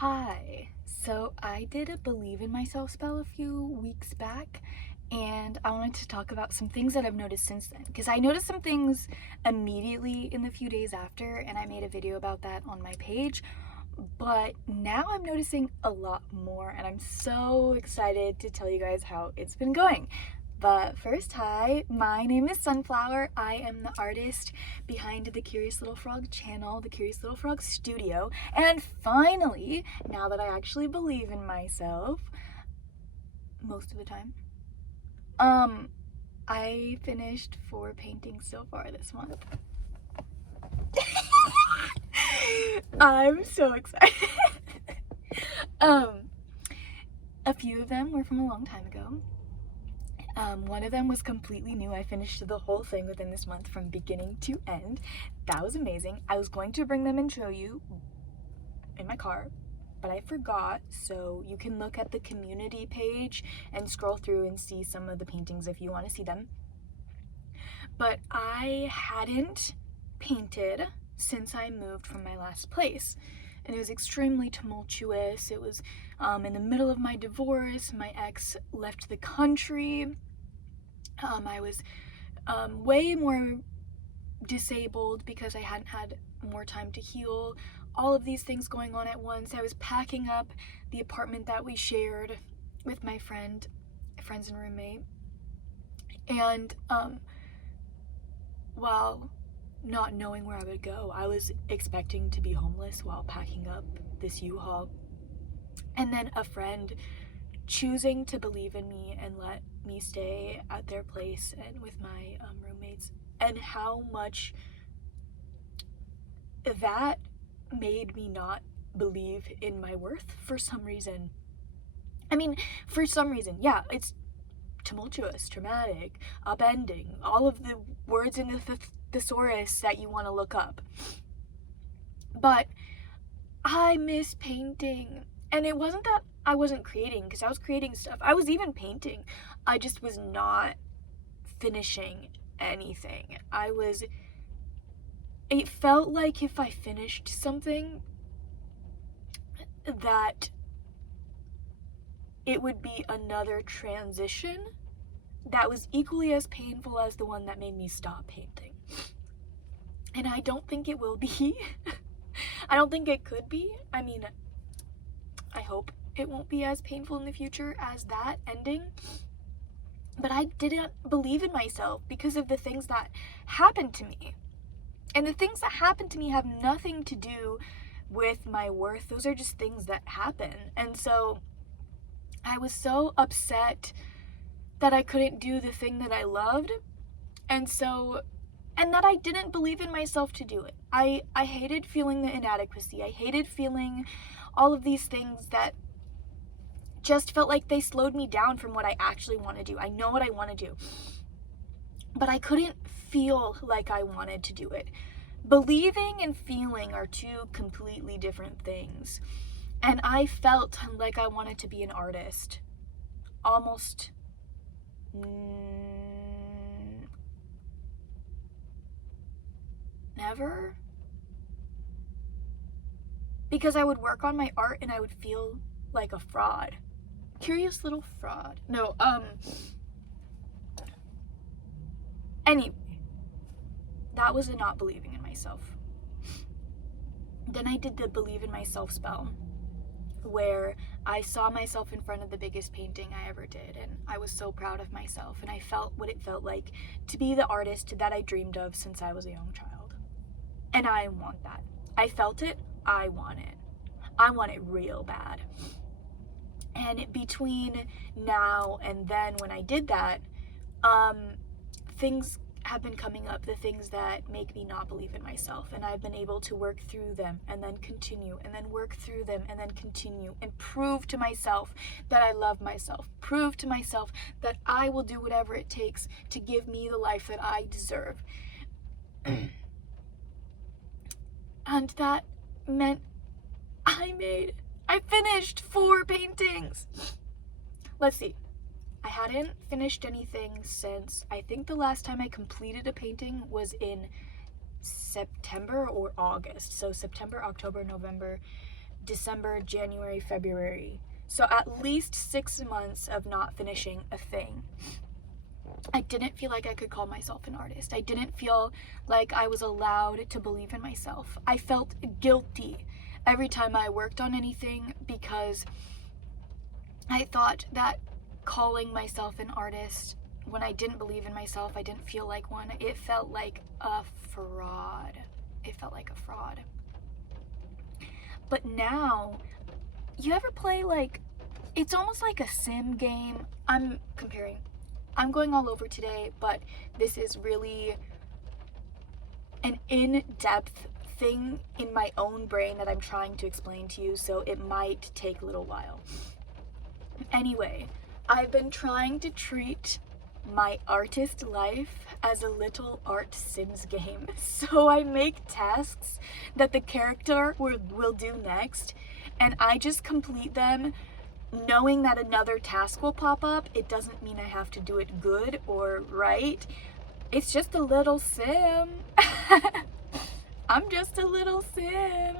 Hi. So I did a believe in myself spell a few weeks back, and I wanted to talk about some things that I've noticed since then. Because I noticed some things immediately in the few days after, and I made a video about that on my page. But now I'm noticing a lot more, and I'm so excited to tell you guys how it's been going. But first, hi, my name is Sunflower. I am the artist behind the Curious Little Frog channel, the Curious Little Frog studio. And finally, now that I actually believe in myself, most of the time, I finished 4 paintings so far this month. I'm so excited. A few of them were from a long time ago. One of them was completely new. I finished the whole thing within this month from beginning to end. That was amazing. I was going to bring them and show you in my car, but I forgot, so you can look at the community page and scroll through and see some of the paintings if you want to see them. But I hadn't painted since I moved from my last place, and it was extremely tumultuous. It was in the middle of my divorce. My ex left the country. I was way more disabled because I hadn't had more time to heal. All of these things going on at once. I was packing up the apartment that we shared with my friends and roommate. And while not knowing where I would go, I was expecting to be homeless while packing up this U-Haul. And then a friend choosing to believe in me and let me stay at their place and with my roommates, and how much that made me not believe in my worth for some reason. I mean, for some reason, yeah, it's tumultuous, traumatic, upending, all of the words in the thesaurus that you want to look up. But I miss painting. And it wasn't that I wasn't creating, because I was creating stuff. I was even painting. I just was not finishing anything. It felt like if I finished something, that it would be another transition that was equally as painful as the one that made me stop painting. And I don't think it will be. I don't think it could be. I mean, I hope it won't be as painful in the future as that ending. But I didn't believe in myself because of the things that happened to me. And the things that happened to me have nothing to do with my worth. Those are just things that happen. And so I was so upset that I couldn't do the thing that I loved. And that I didn't believe in myself to do it. I hated feeling the inadequacy. I hated feeling all of these things that just felt like they slowed me down from what I actually want to do. I know what I want to do, but I couldn't feel like I wanted to do it. Believing and feeling are two completely different things. And I felt like I wanted to be an artist almost never. Because I would work on my art and I would feel like a fraud. Curious little fraud. No, anyway, that was a not believing in myself. Then I did the believe in myself spell, where I saw myself in front of the biggest painting I ever did, and I was so proud of myself, and I felt what it felt like to be the artist that I dreamed of since I was a young child. And I want that. I felt it. I want it. I want it real bad. And between now and then when I did that, things have been coming up, the things that make me not believe in myself, and I've been able to work through them and then continue and then work through them and then continue and prove to myself that I love myself, prove to myself that I will do whatever it takes to give me the life that I deserve. And that meant I finished 4 paintings. Let's see. I hadn't finished anything since, I think the last time I completed a painting was in September or August. So September, October, November, December, January, February. So at least 6 months of not finishing a thing. I didn't feel like I could call myself an artist. I didn't feel like I was allowed to believe in myself. I felt guilty every time I worked on anything because I thought that calling myself an artist, when I didn't believe in myself, I didn't feel like one, it felt like a fraud. It felt like a fraud. But now, you ever play like, it's almost like a sim game. I'm going all over today, but this is really an in-depth thing in my own brain that I'm trying to explain to you, so it might take a little while. Anyway, I've been trying to treat my artist life as a little art Sims game. So I make tasks that the character will do next, and I just complete them knowing that another task will pop up. It doesn't mean I have to do it good or right. It's just a little sim. I'm just a little sim.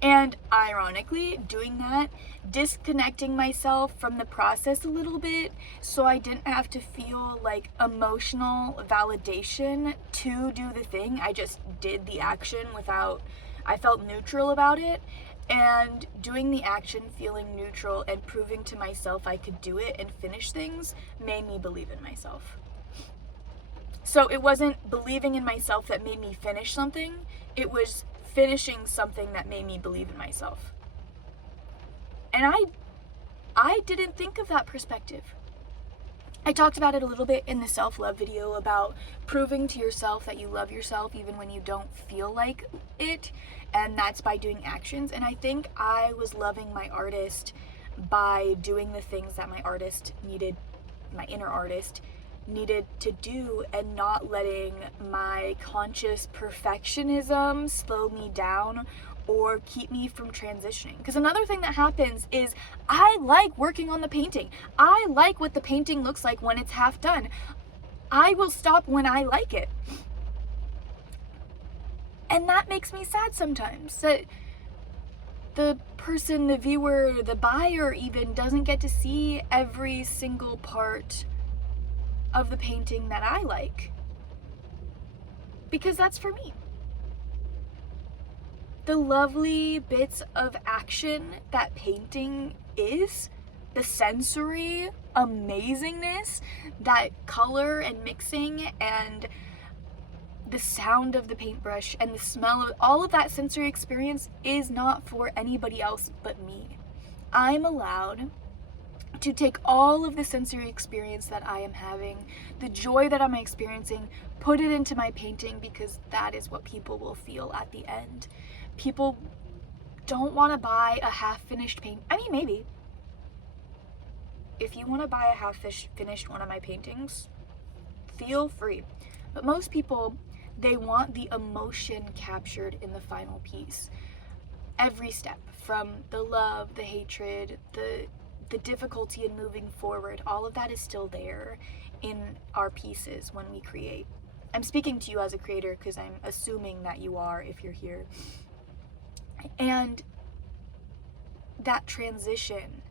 And ironically, doing that, disconnecting myself from the process a little bit so I didn't have to feel like emotional validation to do the thing. I just did the action I felt neutral about it. And doing the action, feeling neutral, and proving to myself I could do it and finish things made me believe in myself. So it wasn't believing in myself that made me finish something, it was finishing something that made me believe in myself. And I didn't think of that perspective. I talked about it a little bit in the self-love video about proving to yourself that you love yourself even when you don't feel like it, and that's by doing actions. And I think I was loving my artist by doing the things that my inner artist needed to do, and not letting my conscious perfectionism slow me down or keep me from transitioning. Because another thing that happens is I like working on the painting. I like what the painting looks like when it's half done. I will stop when I like it. And that makes me sad sometimes, that the person, the viewer, the buyer even doesn't get to see every single part of the painting that I like. Because that's for me. The lovely bits of action that painting is, the sensory amazingness, that color and mixing and the sound of the paintbrush and the smell of all of that sensory experience is not for anybody else but me. I'm allowed to take all of the sensory experience that I am having, the joy that I'm experiencing, put it into my painting, because that is what people will feel at the end. People don't want to buy a half-finished paint. I mean, maybe. If you want to buy a half-finished one of my paintings, feel free. But most people, they want the emotion captured in the final piece. Every step, from the love, the hatred, the difficulty in moving forward, all of that is still there in our pieces when we create. I'm speaking to you as a creator because I'm assuming that you are if you're here. And that transition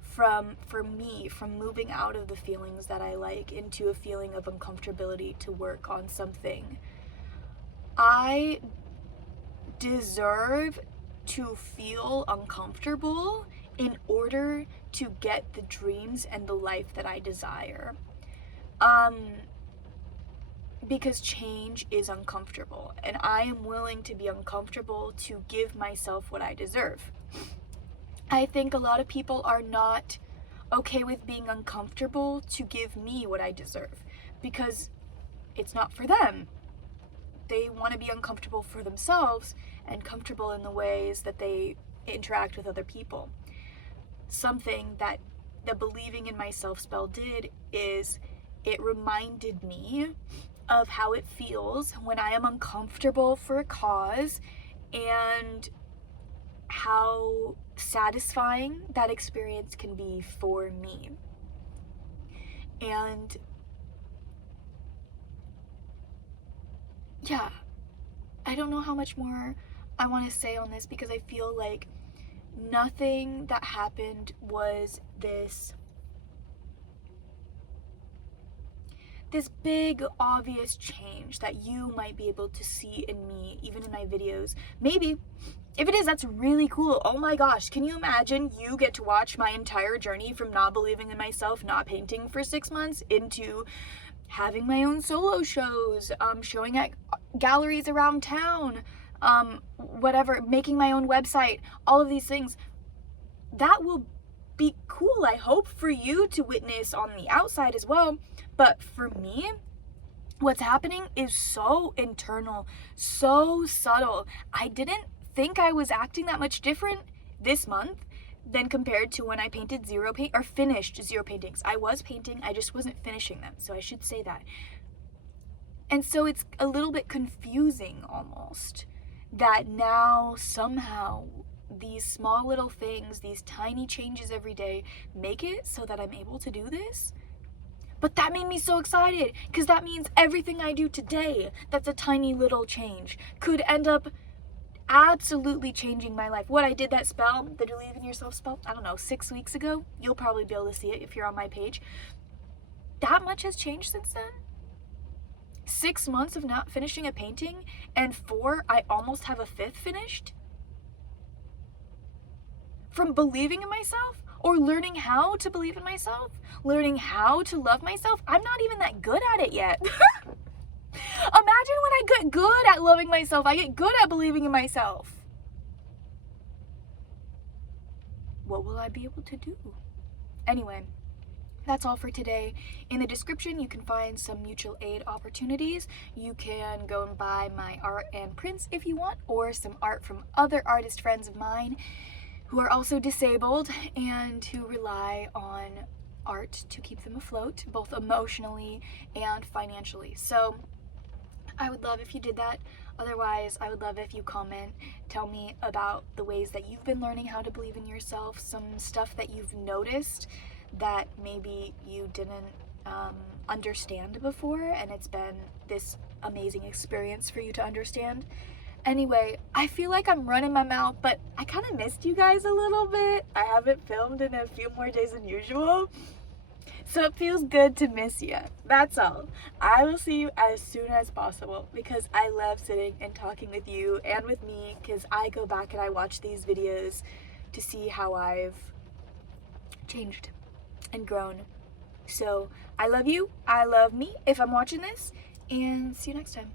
for me, from moving out of the feelings that I like into a feeling of uncomfortability to work on something, I deserve to feel uncomfortable in order to get the dreams and the life that I desire. Because change is uncomfortable, and I am willing to be uncomfortable to give myself what I deserve. I think a lot of people are not okay with being uncomfortable to give me what I deserve, because it's not for them. They want to be uncomfortable for themselves and comfortable in the ways that they interact with other people. Something that the believing in myself spell did is it reminded me of how it feels when I am uncomfortable for a cause, and how satisfying that experience can be for me. And yeah, I don't know how much more I want to say on this, because I feel like nothing that happened was this big obvious change that you might be able to see in me, even in my videos. Maybe if it is, that's really cool. Oh my gosh, can you imagine you get to watch my entire journey from not believing in myself, not painting for 6 months, into having my own solo shows, showing at galleries around town, whatever, making my own website, all of these things. That will be cool, I hope, for you to witness on the outside as well. But for me, what's happening is so internal, so subtle. I didn't think I was acting that much different this month than compared to when I painted finished zero paintings. I was painting, I just wasn't finishing them, so I should say that. And so it's a little bit confusing almost that now somehow these small little things, these tiny changes every day, make it so that I'm able to do this. But that made me so excited, because that means everything I do today that's a tiny little change could end up absolutely changing my life. What I did that spell, the Believe in Yourself spell, I don't know, 6 weeks ago. You'll probably be able to see it if you're on my page. That much has changed since then. 6 months of not finishing a painting, and 4, I almost have a 5th finished. From believing in myself, or learning how to believe in myself, learning how to love myself. I'm not even that good at it yet. Imagine when I get good at loving myself, I get good at believing in myself. What will I be able to do? Anyway, that's all for today. In the description, you can find some mutual aid opportunities. You can go and buy my art and prints if you want, or some art from other artist friends of mine who are also disabled and who rely on art to keep them afloat, both emotionally and financially. So I would love if you did that. Otherwise, I would love if you comment, tell me about the ways that you've been learning how to believe in yourself, some stuff that you've noticed that maybe you didn't understand before, and it's been this amazing experience for you to understand. Anyway, I feel like I'm running my mouth, but I kind of missed you guys a little bit. I haven't filmed in a few more days than usual, so it feels good to miss you. That's all. I will see you as soon as possible, because I love sitting and talking with you and with me, because I go back and I watch these videos to see how I've changed and grown. So I love you, I love me if I'm watching this, and see you next time.